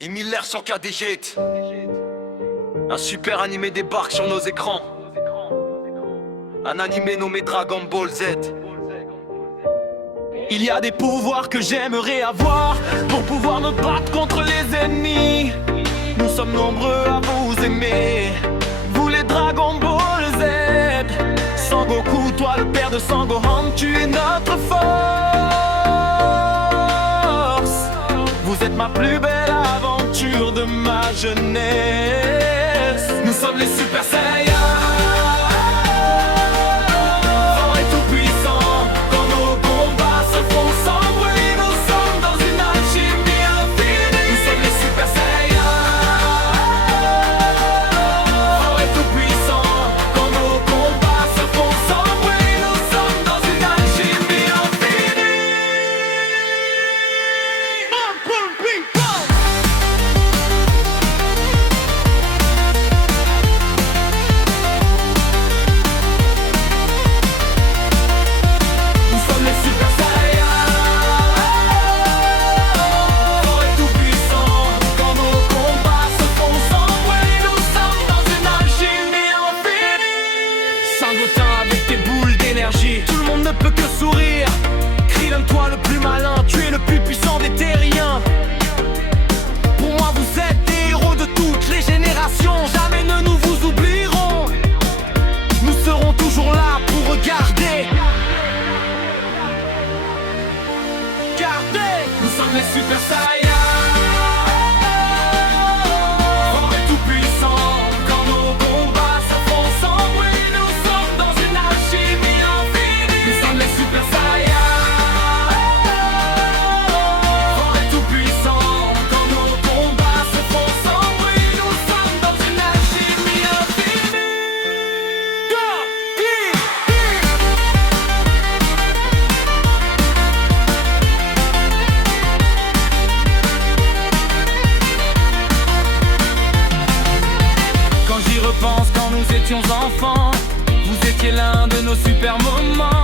Et Miller sur KDG. Un super animé débarque sur nos écrans. Un animé nommé Dragon Ball Z. Il y a des pouvoirs que j'aimerais avoir pour pouvoir me battre contre les ennemis. Nous sommes nombreux à vous aimer, vous les Dragon Ball Z. Sangoku, toi le père de Sangohan, tu es notre force. Vous êtes ma plus belle aventure de ma jeunesse. Nous sommes les Super Saiyans. Avec tes boules d'énergie, tout le monde ne peut que sourire. Krillin, toi le plus malin, tu es le plus puissant des terriens. Pour moi vous êtes des héros de toutes les générations. Jamais nous vous oublierons. Nous serons toujours là pour regarder. Regardez, nous sommes les Super Saiyans. Quand nous étions enfants, vous étiez l'un de nos super moments.